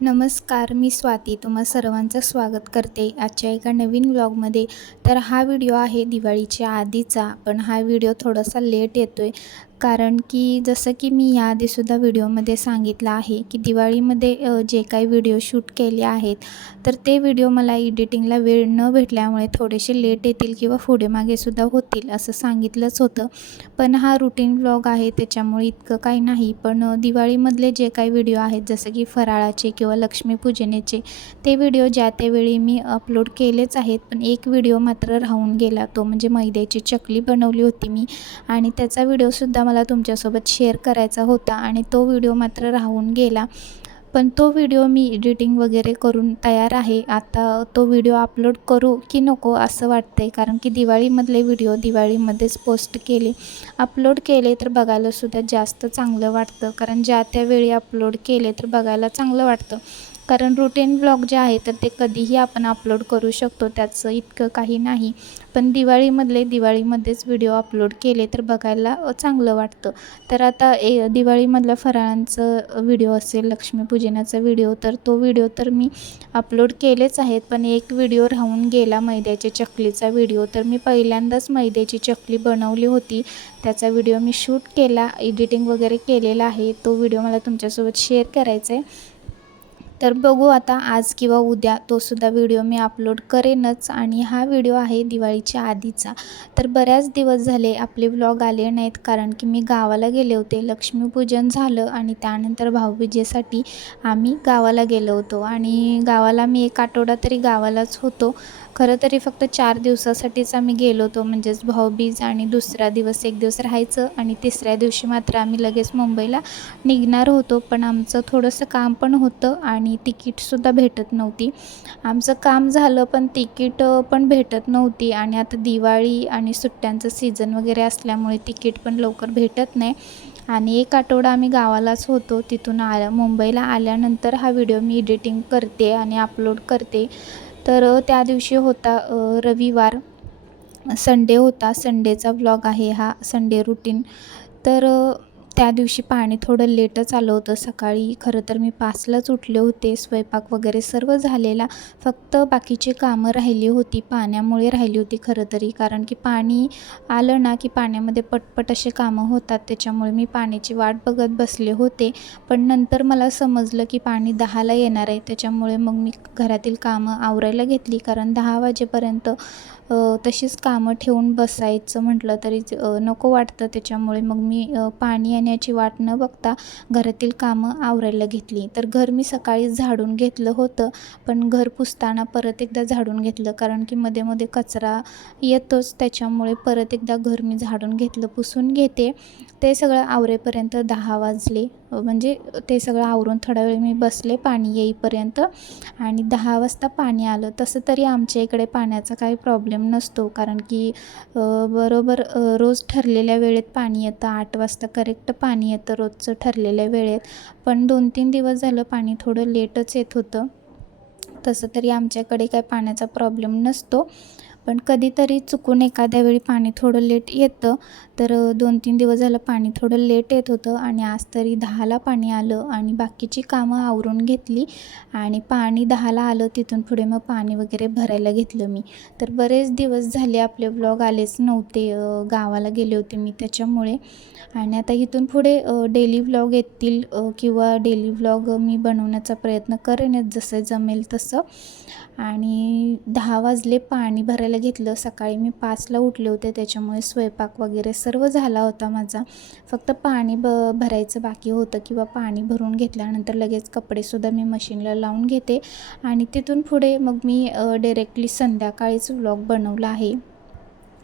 नमस्कार, मी स्वाती तुम्हा सर्वांचं स्वागत करते आजच्या एका नवीन व्लॉगमध्ये. तर हा व्हिडिओ आहे दिवाळीच्या आधीचा, पण हा व्हिडिओ थोडासा लेट येतो आहे. कारण की जसं की मी याआधीसुद्धा व्हिडिओमध्ये सांगितलं आहे की दिवाळीमध्ये जे काही व्हिडिओ शूट केले आहेत, तर ते व्हिडिओ मला एडिटिंगला वेळ न भेटल्यामुळे थोडेसे लेट येतील किंवा पुढे मागेसुद्धा होतील असं सांगितलंच होतं. पण हा रुटीन व्लॉग आहे त्याच्यामुळे इतकं काही नाही. पण दिवाळीमधले जे काही व्हिडिओ आहेत जसं की फराळाचे किंवा लक्ष्मीपूजनेचे, ते व्हिडिओ ज्या त्यावेळी मी अपलोड केलेच आहेत. पण एक व्हिडिओ मात्र राहून गेला, तो म्हणजे मैद्याची चकली बनवली होती मी आणि त्याचा व्हिडिओसुद्धा मला तुमच्यासोबत शेअर करायचा होता आणि तो व्हिडिओ मात्र राहून गेला. पण तो व्हिडिओ मी एडिटिंग वगैरे करून तयार आहे. आता तो व्हिडिओ अपलोड करू की नको असं वाटतंय, कारण की दिवाळीमधले व्हिडिओ दिवाळीमध्येच पोस्ट केले, अपलोड केले तर बघायलासुद्धा जास्त चांगलं वाटतं. कारण ज्या त्यावेळी अपलोड केले तर बघायला चांगलं वाटतं. कारण रुटीन व्लॉग जे आहे तर ते कधीही आपण अपलोड करू शकतो, त्याचं इतकं काही नाही. पण दिवाळीमध्येच व्हिडिओ अपलोड केले तर बघायला चांगलं वाटतं. तर आता दिवाळीमधल्या फराळांचं व्हिडिओ असेल, लक्ष्मीपूजनाचा व्हिडिओ, तर तो व्हिडिओ तर मी अपलोड केलेच आहेत. पण एक व्हिडिओ राहून गेला मैद्याच्या चकलीचा व्हिडिओ. तर मी पहिल्यांदाच मैद्याची चकली बनवली होती, त्याचा व्हिडिओ मी शूट केला, एडिटिंग वगैरे केलेला आहे. तो व्हिडिओ मला तुमच्यासोबत शेअर करायचा आहे. तर बघू आता आज किंवा उद्या तोसुद्धा व्हिडिओ मी अपलोड करेनच. आणि हा व्हिडिओ आहे दिवाळीच्या आधीचा. तर बऱ्याच दिवस झाले आपले व्लॉग आले नाहीत, कारण की मी गावाला गेले होते. लक्ष्मीपूजन झालं आणि त्यानंतर भाऊबीजेसाठी आम्ही गावाला गेलो होतो आणि गावाला मी एक आठवडा तरी गावालाच होतो. खरं तरी फक्त 4 दिवसासाठीच आम्ही गेलो होतो, म्हणजेच भाऊबीज आणि दुसरा दिवस 1 दिवस राहायचं आणि तिसऱ्या दिवशी मात्र आम्ही लगेच मुंबईला निघणार होतो. पण आमचं थोडंसं काम पण होतं आणि तिकीटसुद्धा भेटत नव्हती. आमचं काम झालं पण तिकीट पण भेटत नव्हती. आणि आता दिवाळी आणि सुट्ट्यांचं सीझन वगैरे असल्यामुळे तिकीट पण लवकर भेटत नाही. आणि एक आठवडा आम्ही गावालाच होतो. तिथून मुंबईला आल्यानंतर हा व्हिडिओ मी एडिटिंग करते आणि अपलोड करते. तर त्या दिवशी होता रविवार, संडे होता. संडेचा व्लॉग आहे हा, संडे रुटीन. तर त्या दिवशी पाणी थोडं लेटच आलं होतं. सकाळी खरं तर मी 5लाच उठले होते. स्वयंपाक वगैरे सर्व झालेला, फक्त बाकीची कामं राहिली होती, पाण्यामुळे राहिली होती खरं तरी. कारण की पाणी आलं ना की पाण्यामध्ये पटपट असे कामं होतात, त्याच्यामुळे मी पाण्याची वाट बघत बसले होते. पण नंतर मला समजलं की पाणी 10ला येणार आहे, त्याच्यामुळे मग मी घरातील कामं आवरायला घेतली. कारण 10 वाजेपर्यंत तशीच कामं ठेवून बसायचं म्हटलं तरी नको वाटतं. त्याच्यामुळे मग मी पाणी येण्याची वाट न बघता घरातील कामं आवरायला घेतली. तर घर मी सकाळीच झाडून घेतलं होतं, पण घर पुसताना परत एकदा झाडून घेतलं, कारण की मध्ये मध्ये कचरा येतोच. त्याच्यामुळे परत एकदा घर मी झाडून घेतलं, पुसून घेते. ते सगळं आवरेपर्यंत 10 वाजले. म्हणजे ते सगळं आवरून थोडा वेळ मी बसले पाणी येईपर्यंत आणि 10 वाजता पाणी आलं. तसं तरी आमच्या इकडे पाण्याचा काही प्रॉब्लेम नसतो, कारण की बरोबर रोज ठरलेल्या वेळेत पाणी येतं. 8 वाजता करेक्ट पाणी येतं रोजचं ठरलेल्या वेळेत. पण 2-3 दिवस झालं पाणी थोडं लेटच येत होतं. तसं तरी आमच्याकडे काही पाण्याचा प्रॉब्लेम नसतो, पण कधीतरी चुकून एखाद्या वेळी पाणी थोडं लेट येतं. तर 2-3 दिवस झालं पाणी थोडं लेट येत होतं आणि आज तरी 10ला पाणी आलं आणि बाकीची कामं आवरून घेतली आणि पाणी 10ला आलं. तिथून पुढे मग पाणी वगैरे भरायला घेतलं मी. तर बरेच दिवस झाले आपले व्लॉग आलेच नव्हते, गावाला गेले होते मी त्याच्यामुळे. आणि आता इथून पुढे डेली व्लॉग येतील किंवा डेली व्लॉग मी बनवण्याचा प्रयत्न करेनच जसं जमेल तसं. आणि 10 वाजले, पाणी भरायला घेतलं. सकाळी मी 5ला उठले होते, त्याच्यामुळे स्वयंपाक वगैरे सर्व झाला होता माझा. फक्त पाणी भरायचं बाकी होतं किंवा पाणी भरून घेतल्यानंतर लगेच कपडेसुद्धा मी मशीनला लावून घेते. आणि तिथून पुढे मग मी डायरेक्टली संध्याकाळीच व्लॉग बनवला आहे.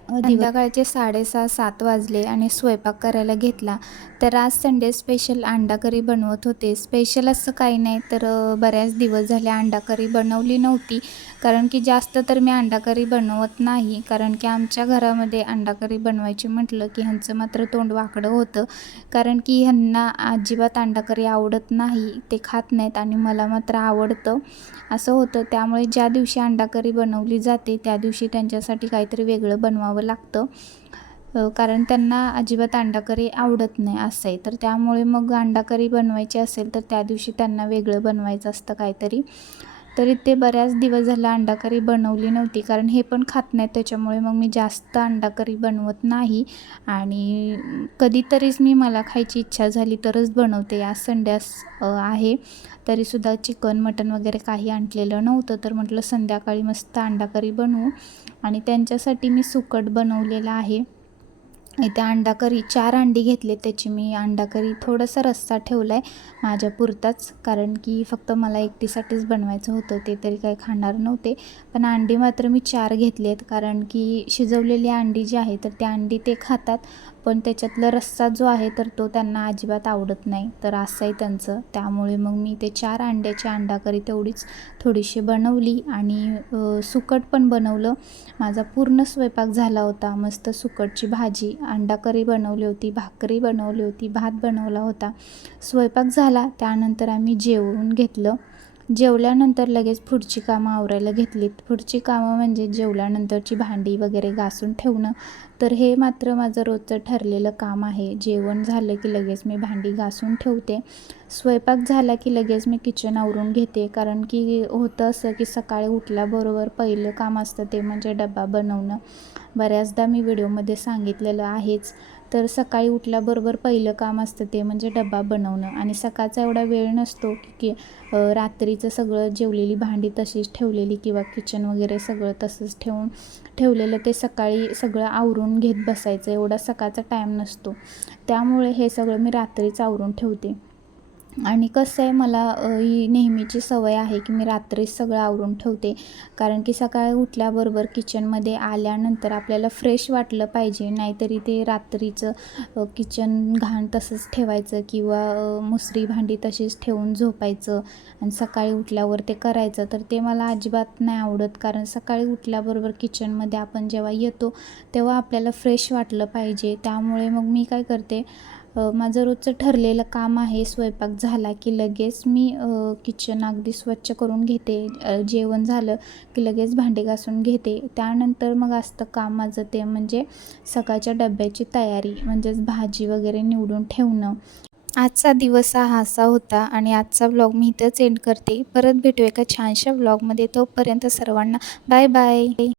संध्याकाळचे 6:30-7 वाजले आणि स्वयंपाक करायला घेतला. तर आज संडे स्पेशल अंडा करी बनवत होते. स्पेशल असं काही नाही, तर बऱ्याच दिवस झाले अंडा करी बनवली नव्हती. कारण की जास्त तर मी अंडा करी बनवत नाही, कारण की आमच्या घरामध्ये अंडा करी बनवायची म्हटलं की ह्यांचं मात्र तोंड वाकडं होतं. कारण की ह्यांना अजिबात अंडा करी आवडत नाही, ते खात नाहीत आणि मला मात्र आवडतं असं होतं. त्यामुळे ज्या दिवशी अंडा करी बनवली जाते त्या दिवशी त्यांच्यासाठी काहीतरी वेगळं बनवावं लागतं. कारण त्यांना अजिबात अंडा करी आवडत नाही असं आहे. तर त्यामुळे मग अंडा करी बनवायची असेल तर त्या दिवशी त्यांना वेगळं बनवायचं असतं काहीतरी. तरी ते बऱ्याच दिवस झाला अंडा करी बनवली नव्हती, कारण हे पण खात नाहीत, त्याच्यामुळे मग मी जास्त अंडा करी बनवत नाही. आणि कधीतरीच मी मला खायची इच्छा झाली तरच बनवते. आज संडेच आहे, तरीसुद्धा चिकन मटण वगैरे काही आणलेलं नव्हतं, तर म्हटलं संध्याकाळी मस्त अंडा करी बनवू. आणि त्यांच्यासाठी मी सुकट बनवलेलं आहे. इथे अंडा करी 4 अंडी घेतले, त्याची मी अंडा करी थोडासा रस्सा ठेवला आहे माझ्यापुरताच, कारण की फक्त मला एकटीसाठीच बनवायचं होतं, ते तरी काही खाणार नव्हते. पण अंडी मात्र मी 4 घेतलेत, कारण की शिजवलेली अंडी जी आहे तर त्या अंडी ते खातात, पण त्याच्यातला रस्सा जो आहे तर तो त्यांना अजिबात आवडत नाही, तर असं आहे त्यांचं. त्यामुळे मग मी ते 4 अंड्याची अंडा करी तेवढीच थोडीशी बनवली आणि सुकट पण बनवलं. माझा पूर्ण स्वयंपाक झाला होता. मस्त सुकटची भाजी, अंडा करी बनवली होती, भाकरी बनवली होती, भात बनवला होता. स्वयंपाक झाला त्यानंतर आम्ही जेवून घेतलं. जेवल्यानंतर लगेच पुढची कामं आवरायला घेतलीत. पुढची कामं म्हणजे जेवल्यानंतरची भांडी वगैरे घासून ठेवणं. तर हे मात्र माझं रोजचं ठरलेलं काम आहे. जेवण झालं की लगेच मी भांडी घासून ठेवते. स्वयंपाक झाला की लगेच मी किचन आवरून घेते, कारण की होतं असं की सकाळी उठल्याबरोबर पहिलं काम असतं ते म्हणजे डबा बनवणं. बऱ्याचदा मी व्हिडिओमध्ये सांगितलेलं आहेच. तर सकाळी उठल्याबरोबर पहिलं काम असतं ते म्हणजे डबा बनवणं, आणि सकाळचा एवढा वेळ नसतो की रात्रीचं सगळं जेवलेली भांडी तशीच ठेवलेली किंवा किचन वगैरे सगळं तसंच ठेवलेलं ते सकाळी सगळं आवरून घेत बसायचं, एवढा सकाळचा टाईम नसतो. त्यामुळे हे सगळं मी रात्रीच आवरून ठेवते. आणि कसं आहे, मला ही नेहमीची सवय आहे की मी रात्रीच सगळं आवरून ठेवते, कारण की सकाळी उठल्याबरोबर किचनमध्ये आल्यानंतर आपल्याला फ्रेश वाटलं पाहिजे. नाहीतरी ते रात्रीचं किचन घाण तसंच ठेवायचं किंवा मुसरी भांडी तशीच ठेवून झोपायचं आणि सकाळी उठल्यावर ते करायचं, तर ते मला अजिबात नाही आवडत. कारण सकाळी उठल्याबरोबर किचनमध्ये आपण जेव्हा येतो तेव्हा आपल्याला फ्रेश वाटलं पाहिजे. त्यामुळे मग मी काय करते, माझं रोजचं ठरलेलं काम आहे, स्वयंपाक झाला की लगेच मी किचन अगदी स्वच्छ करून घेते. जेवण झालं की लगेच भांडी घासून घेते. त्यानंतर मग असतं काम माझं ते म्हणजे सकाळच्या डब्याची तयारी, म्हणजेच भाजी वगैरे निवडून ठेवणं. आजचा दिवस हा असा होता आणि आजचा व्लॉग मी इथंच एंड करते. परत भेटू एका छानशा व्लॉगमध्ये. तोपर्यंत सर्वांना बाय बाय.